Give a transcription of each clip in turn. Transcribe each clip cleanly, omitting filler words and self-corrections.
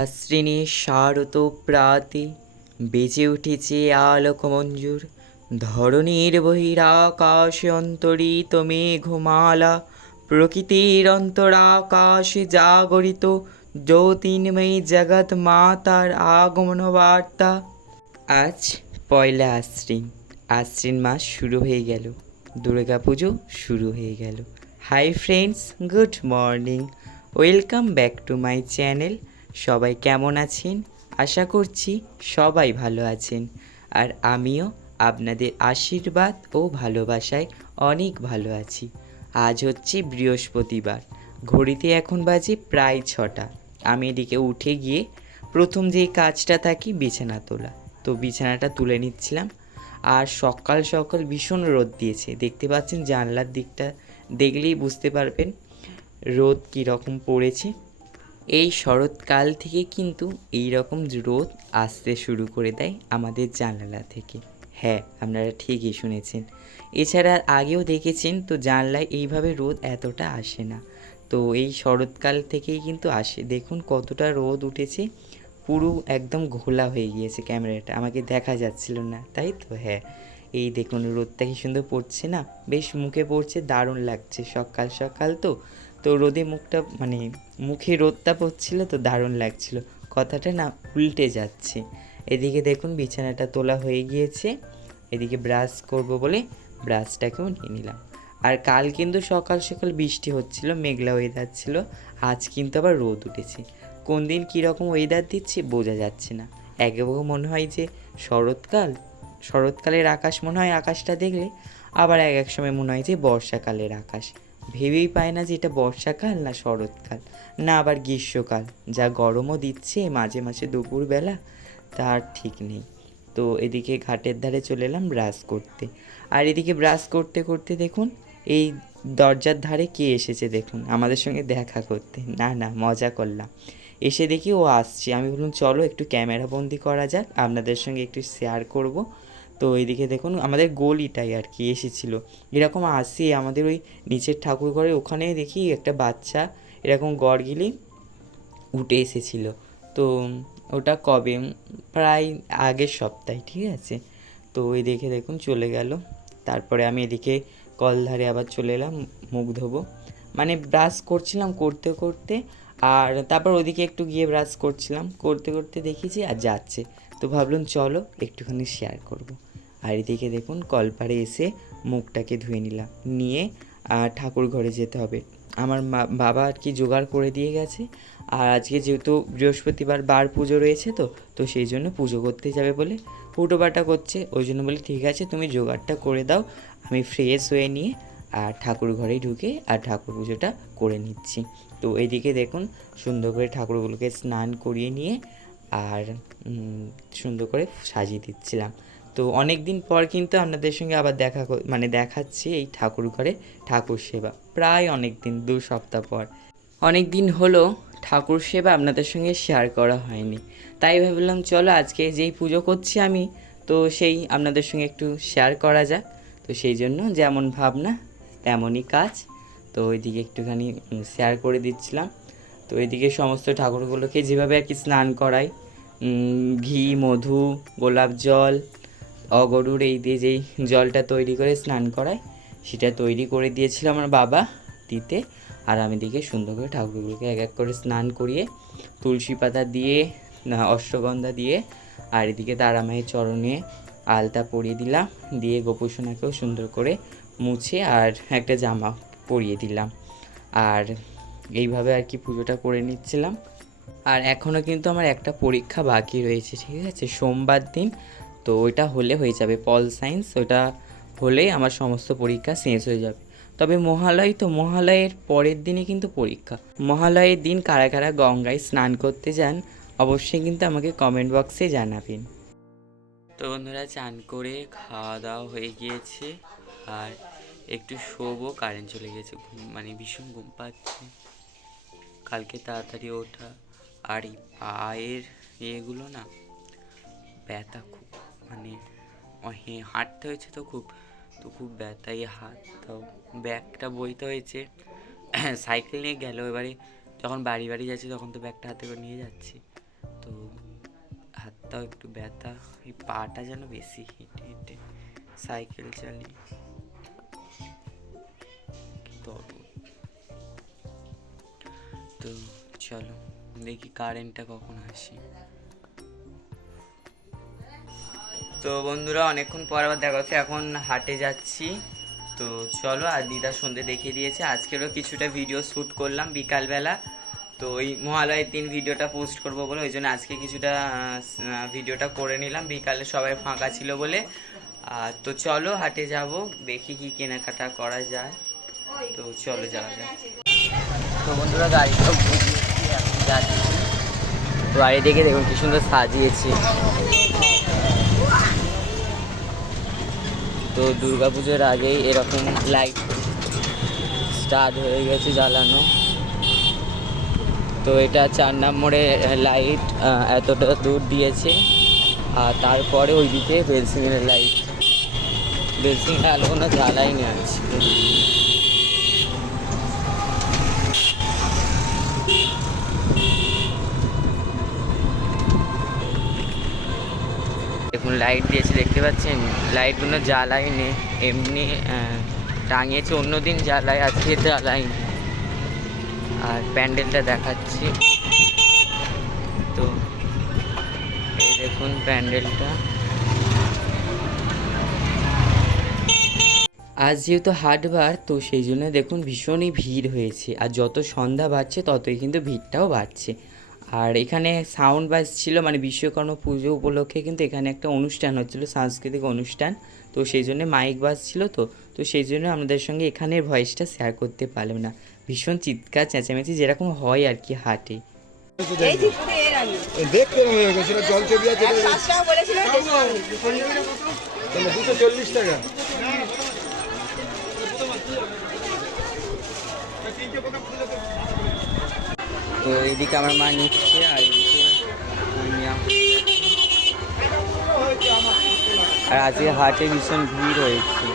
আশ্রিনে শারত প্রাতে বেজে উঠেছে আলোকমঞ্জুর। ধরণীর বহিরাকাশে অন্তরিত মেঘমালা, প্রকৃতির অন্তরাকাশে জাগরিত জ্যোতির্ময়ী জগৎ মাতার আগমন বার্তা। আজ পয়লা আশ্বিন। আশ্বিন মাস শুরু হয়ে গেল, দুর্গা পুজো শুরু হয়ে গেল। Hi friends, good morning, welcome back to my channel. সবাই কেমন আছেন? আশা করছি সবাই ভালো আছেন, আর আমিও আপনাদের আশীর্বাদ ও ভালোবাসায় অনেক ভালো আছি। আজ হচ্ছে বৃহস্পতিবার, ঘড়িতে এখন বাজে প্রায় 6টা। আমি এদিকে উঠে গিয়ে প্রথম যেই কাজটা থাকি বিছানা তোলা, তো বিছানাটা তুলে নিচ্ছিলাম। আর সকাল সকাল ভীষণ রোদ দিয়েছে, দেখতে পাচ্ছেন জানলার দিকটা দেখলেই বুঝতে পারবেন রোদ কীরকম পড়েছে। এই শরৎকাল থেকে কিন্তু এই রকম রোদ আসতে শুরু করে দেয় আমাদের জানালা থেকে। হ্যাঁ, আপনারা ঠিকই শুনেছেন। এছাড়া আগেও দেখেছেন তো, জানলায় এইভাবে রোদ এতটা আসে না। তো এই শরৎকাল থেকেই কিন্তু আসে। দেখুন কতটা রোদ উঠেছে, পুরো একদম ঘোলা হয়ে গিয়েছে। ক্যামেরাটা আমাকে দেখা যাচ্ছিল না, তাই তো? হ্যাঁ, এই দেখুন রোদটা কি সুন্দর পড়ছে না, বেশ মুখে পড়ছে, দারুণ লাগছে। সকাল সকাল তো তো রোদে মুখটা মানে মুখে রোদটা পড়ছিল তো দারুণ লাগছিল। কথাটা না উল্টে যাচ্ছে। এদিকে দেখুন বিছানাটা তোলা হয়ে গিয়েছে, এদিকে ব্রাশ করব বলে ব্রাশটাকেও নিয়ে নিলাম। আর কাল কিন্তু সকাল সকাল বৃষ্টি হচ্ছিল, মেঘলা ওয়েদার ছিল। আজ কিন্তু আবার রোদ উঠেছে। কোন দিন কীরকম ওয়েদার দিচ্ছে বোঝা যাচ্ছে না। একবারও মনে হয় যে শরৎকাল, শরৎকালের আকাশ মনে হয় আকাশটা দেখলে, আবার এক এক সময় মনে হয় যে বর্ষাকালের আকাশ। ভেবেই পায় না যে এটা বর্ষাকাল না শরৎকাল না আবার গ্রীষ্মকাল। যা গরমও দিচ্ছে মাঝে মাঝে দুপুরবেলা, তার ঠিক নেই। তো এদিকে ঘাটের ধারে চলে এলাম ব্রাশ করতে। আর এদিকে ব্রাশ করতে করতে দেখুন এই দরজার ধারে কে এসেছে দেখুন আমাদের সঙ্গে দেখা করতে। না না, মজা করলাম। এসে দেখি ও আসছে, আমি বললাম চলো একটু ক্যামেরা বন্দি করা যাক, আপনাদের সঙ্গে একটু শেয়ার করব। তো এইদিকে দেখুন আমাদের গলিটাই আর কি এসেছিলো। এরকম আসি আমাদের ওই নিচের ঠাকুর ঘরে, ওখানে দেখি একটা বাচ্চা এরকম গড়গিলি উঠে এসেছিল। তো ওটা কবে, প্রায় আগের সপ্তাহে, ঠিক আছে। তো ওই দেখে দেখুন চলে গেল। তারপরে আমি এদিকে কল ধারে আবার চলে এলাম মুখ ধোবো, মানে ব্রাশ করছিলাম করতে করতে। আর তারপর ওদিকে একটু গিয়ে ব্রাশ করছিলাম করতে করতে দেখেছি আর যাচ্ছে, তো ভাবলাম চলো একটুখানি শেয়ার করব। আর এদিকে দেখুন কলপাড়ে এসে মুখটাকে ধুয়ে নিলাম, নিয়ে ঠাকুর ঘরে যেতে হবে। আমার বাবা আর কি জোগাড় করে দিয়ে গেছে। আর আজকে যেহেতু বৃহস্পতিবার বার পুজো রয়েছে, তো তো সেই জন্য পুজো করতে যাবে বলে হুটোপাটা করছে। ওই জন্য বলি ঠিক আছে তুমি জোগাড়টা করে দাও, আমি ফ্রেশ হয়ে নিয়ে আর ঠাকুর ঘরে ঢুকে আর ঠাকুর পুজোটা করে নিচ্ছি। তো এইদিকে দেখুন সুন্দর করে ঠাকুরগুলোকে স্নান করিয়ে নিয়ে আর সুন্দর করে সাজিয়ে দিচ্ছিলাম। তো অনেক দিন পর কিন্তু আপনাদের সঙ্গে আবার মানে দেখাচ্ছি এই ঠাকুর ঘরে ঠাকুর সেবা। প্রায় অনেক দিন, 2 সপ্তাহ পর। অনেক দিন হলো ঠাকুর সেবা আপনাদের সঙ্গে শেয়ার করা হয়নি, তাই ভাবলাম চলো আজকে যেই পুজো করছি আমি, তো সেই আপনাদের সঙ্গে একটু শেয়ার করা যাক। তো সেই জন্য যেমন ভাবনা তেমনই কাজ। তো ওইদিকে একটুখানি শেয়ার করে দিচ্ছিলাম। তো এদিকে সমস্ত ঠাকুরগুলোকে যেভাবে আর কি স্নান করাই, ঘি, মধু, গোলাপ জল, অগরুর এই দিয়ে যেই জলটা তৈরি করে স্নান করায়, সেটা তৈরি করে দিয়েছিল আমার বাবা দিতে। আর আমি দিকে সুন্দর করে ঠাকুরগুলোকে এক এক করে স্নান করিয়ে তুলসী পাতা দিয়ে, অশ্বগন্ধা দিয়ে, আর এদিকে তারামায়ের চরণে আলতা পরিয়ে দিলাম, দিয়ে গোপুসোনাকেও সুন্দর করে মুছে আর একটা জামা পরিয়ে দিলাম। আর এইভাবে আর কি পুজোটা করে নিচ্ছিলাম। আর এখনও কিন্তু আমার একটা পরীক্ষা বাকি রয়েছে, ঠিক আছে, সোমবার দিন। তো ওইটা হলে হয়ে যাবে, পল সায়েন্স। ওটা হলেই আমার সমস্ত পরীক্ষা শেষ হয়ে যাবে। তবে মহালয়, তো মহালয়ের পরের দিনই কিন্তু পরীক্ষা। মহালয়ের দিন কারা কারা গঙ্গায় স্নান করতে যান অবশ্যই কিন্তু আমাকে কমেন্ট বক্সে জানাবেন। তো বন্ধুরা, চান করে খাওয়া দাওয়া হয়ে গিয়েছে, আর একটু শোবো, কারেন্ট চলে গেছে, মানে ভীষণ ঘুম পাচ্ছে। কালকে তাড়াতাড়ি ওঠা, আর এই পায়ের এগুলো না ব্যথা খুব, মানে হাঁটতে হয়েছে তো খুব ব্যথা। এই হাতটাও, ব্যাগটা বইতে হয়েছে, সাইকেল নিয়ে গেল। এবারে যখন বাড়ি বাড়ি যাচ্ছি তখন তো ব্যাগটা হাতে করে নিয়ে যাচ্ছি, তো হাতটাও একটু ব্যথা, এই পাটা যেন বেশি হেঁটে হেঁটে সাইকেল চালিয়ে। তো চলো দেখি কারেন্টটা কখন আসে। তো বন্ধুরা অনেকক্ষণ পর আবার দেখা হচ্ছে, এখন হাটে যাচ্ছি। তো চলো, আর দিদা সন্ধ্যে দেখিয়ে দিয়েছে, আজকেরও কিছুটা ভিডিও শ্যুট করলাম বিকালবেলা। তো ওই মহালয়ের দিন ভিডিওটা পোস্ট করবো বলে ওই জন্য আজকে কিছুটা ভিডিওটা করে নিলাম, বিকালে সবাই ফাঁকা ছিল বলে। তো চলো হাটে যাব, দেখি কি কেনাকাটা করা যায়। তো চলো যাওয়া যায়। তো বন্ধুরা গাড়িটা এখন যাচ্ছি, গাড়ি দেখে দেখুন কি সুন্দর সাজিয়েছে। তো দুর্গাপুজোর আগেই এরকম লাইট স্টার্ট হয়ে গেছে জ্বালানো। তো এটা 4 নম্বরে লাইট এতটা দূর দিয়েছে, আর তারপরে ওইদিকে বেলসিংয়ের লাইট, বেলসিংয়ের আলো কোনো জ্বালাই নিয়ে আছে। দেখুন লাইট দিয়েছে, দেখতে পাচ্ছেন লাইটগুলো জ্বালায়নি, এমনি টাঙিয়েছে, অন্যদিন জ্বালায়, আজকে জ্বালায়নি। আর প্যান্ডেলটা দেখাচ্ছি, তো এই দেখুন প্যান্ডেলটা। আজ যেহেতু হাটবার, তো সেই জন্য দেখুন ভীষণই ভিড় হয়েছে, আর যত সন্ধ্যা বাড়ছে ততই কিন্তু ভিড়টাও বাড়ছে। আর এখানে সাউন্ড বাজছিল, মানে বিশ্বকর্মা পুজো উপলক্ষে কিন্তু এখানে একটা অনুষ্ঠান হচ্ছিলো, সাংস্কৃতিক অনুষ্ঠান। তো সেই জন্য মাইক বাজছিল, তো সেই জন্য আমাদের সঙ্গে এখানের ভয়েসটা শেয়ার করতে পারলাম না। ভীষণ চিৎকার চেঁচামেচি যেরকম হয় আর কি হাটে। তো এদিকে আমার মা নিচ্ছে, আর এদিকে আর আজকে হাটে ভীষণ ভিড় হয়েছে।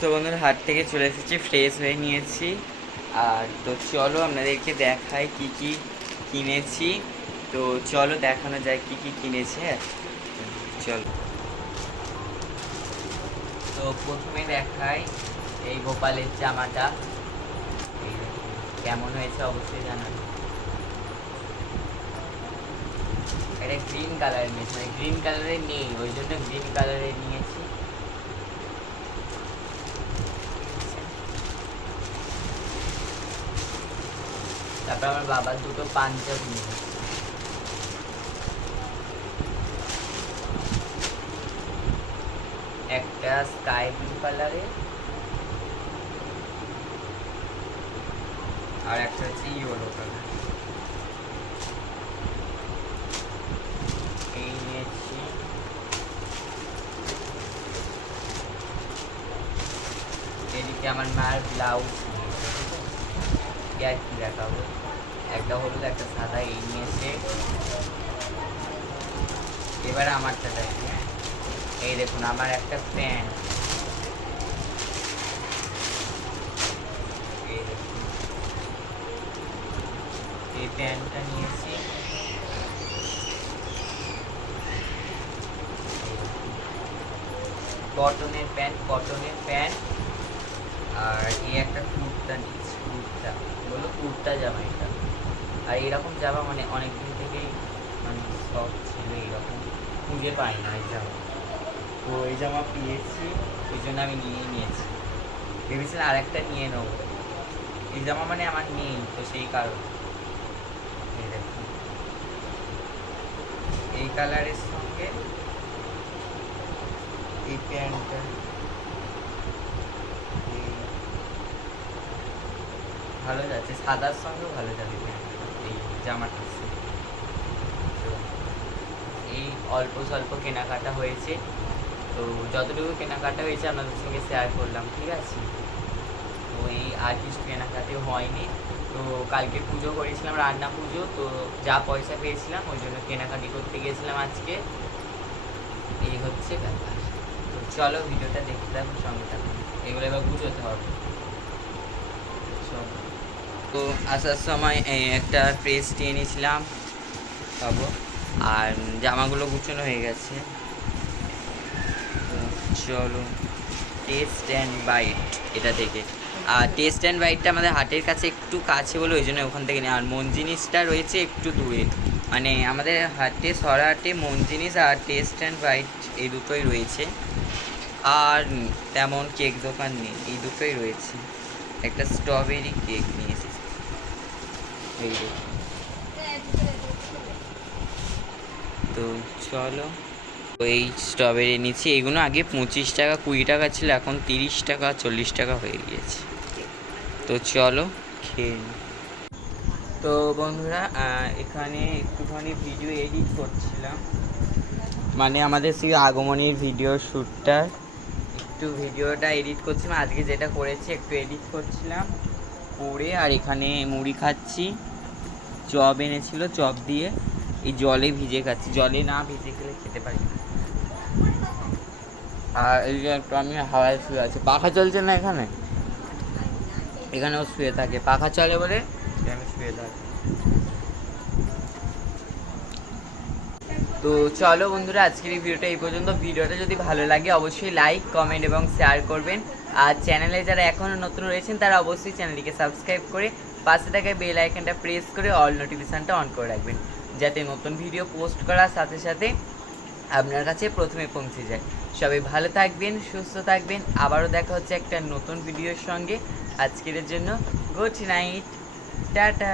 তো বন্ধুরা হাট থেকে চলে এসেছি, ফ্রেশ হয়ে নিয়েছি। আর তো চলো আপনাদেরকে দেখাই কি কি কিনেছি। তো চলো দেখানো যায় কি কি কিনেছে। চলো, তো প্রথমে দেখাই এই গোপালের জামাটা, কেমন হয়েছে অবশ্যই জানাবেন। এটা গ্রিন কালারের নিয়েছি, মানে গ্রিন কালারের নেই, ওই জন্য গ্রিন কালারের নিয়েছি। তারপর আমার বাবার দুটো পাঞ্জাবি নিয়েছি, একটা স্কাই ব্লু কালারের আর একটা হচ্ছে ইয়েলো কালার। এই নিয়েছি। এদিকে আমার মায়ের ব্লাউজ আর কি দেখাবো, একটা হলুদ একটা সাদা, এই নিয়েছে। এবার আমারটা দেখি, এই দেখুন আমার একটা প্যান্ট, এই দেখুন এই প্যান্টটা নিয়েছি। কটনের প্যান্ট আর এই একটা কুর্তা নিয়েছি, কুর্তা বলো, কুর্তা জামা এটা। আর এরকম জামা মানে অনেকদিন থেকেই মানে শখ ছিল, এইরকম খুঁজে পাই না এই জামা। তো এই জামা পেয়েছি, ওই জন্য আমি নিয়েছি, ভেবেছিলাম আর একটা নিয়ে নেবো। এই জামা মানে আমার নেই, তো সেই কারণ। এই দেখুন এই কালারের সঙ্গে এই প্যান্টটা ভালো যাচ্ছে, সাদার সঙ্গেও ভালো যাবে এই জামাটা। তো এই অল্প স্বল্প কেনাকাটা হয়েছে, তো যতটুকু কেনাকাটা হয়েছে আপনাদের সঙ্গে শেয়ার করলাম, ঠিক আছে। তো এই আর কিছু কেনাকাটি হয়নি। তো কালকে পুজো করেছিলাম, রান্না পুজো, তো যা পয়সা পেয়েছিলাম ওই জন্য কেনাকাটি করতে গিয়েছিলাম আজকে, এই হচ্ছে ব্যাপার। তো চলো ভিডিওটা দেখতে থাকো, সঙ্গে থাকো, এগুলো এবার গুছোতে হবে। চলো। তো আসার সময় একটা প্রেস নিয়ে নিয়েছিলাম পাবো, আর জামাগুলো গুছানো হয়ে গেছে। তো চলো, টেস্ট অ্যান্ড বাইট এটা থেকে। আর টেস্ট অ্যান্ড বাইটটা আমাদের হাটের কাছে একটু কাছে বলে ওই জন্য ওখান থেকে নেই। আর মন জিনিসটা রয়েছে একটু দূরে, মানে আমাদের হাটে সরাহাটে মন জিনিস আর টেস্ট অ্যান্ড বাইট এই দুটোই রয়েছে। আর তেমন কেক দোকান নেই, এই দুটোই রয়েছে। একটা স্ট্রবেরি কেক নিয়ে এসেছি, এই যে। তো চলো, এই স্ট্রবেরি নিচ্ছি। এগুলো আগে 25 টাকা 20 টাকা ছিল, এখন 30 টাকা 40 টাকা হয়ে গিয়েছে। তো চলো খেয়ে নিই। তো বন্ধুরা, এখানে একটুখানি ভিডিও এডিট করছিলাম, মানে আমাদের সেই আগমনীর ভিডিও শ্যুটটা, একটু ভিডিওটা এডিট করছিলাম। আজকে যেটা করেছি একটু এডিট করছিলাম করে, আর এখানে মুড়ি খাচ্ছি। চপ এনেছিল, চপ দিয়ে এই জলে ভিজে খাচ্ছি, জলে না ভিজে খেলে খেতে পারি না। আর এই যে একটু আমি হাওয়ায় শুয়ে আছি, পাখা চলছে না এখানে, এখানেও শুয়ে থাকে, পাখা চলে বলে আমি শুয়ে থাকি। তো চলো বন্ধুরা, আজকের এই ভিডিওটা এই পর্যন্ত। ভিডিওটা যদি ভালো লাগে অবশ্যই লাইক, কমেন্ট এবং শেয়ার করবেন। আর চ্যানেলে যারা এখনও নতুন রয়েছেন তারা অবশ্যই চ্যানেলটিকে সাবস্ক্রাইব করে পাশে থাকা বেল আইকনটা প্রেস করে অল নোটিফিকেশানটা অন করে রাখবেন, যাতে নতুন ভিডিও পোস্ট করার সাথে সাথে আপনার কাছে প্রথমে পৌঁছে যায়। সবাই ভালো থাকবেন, সুস্থ থাকবেন, আবারও দেখা হচ্ছে একটা নতুন ভিডিওর সঙ্গে। আজকের জন্য গুড নাইট, টাটা।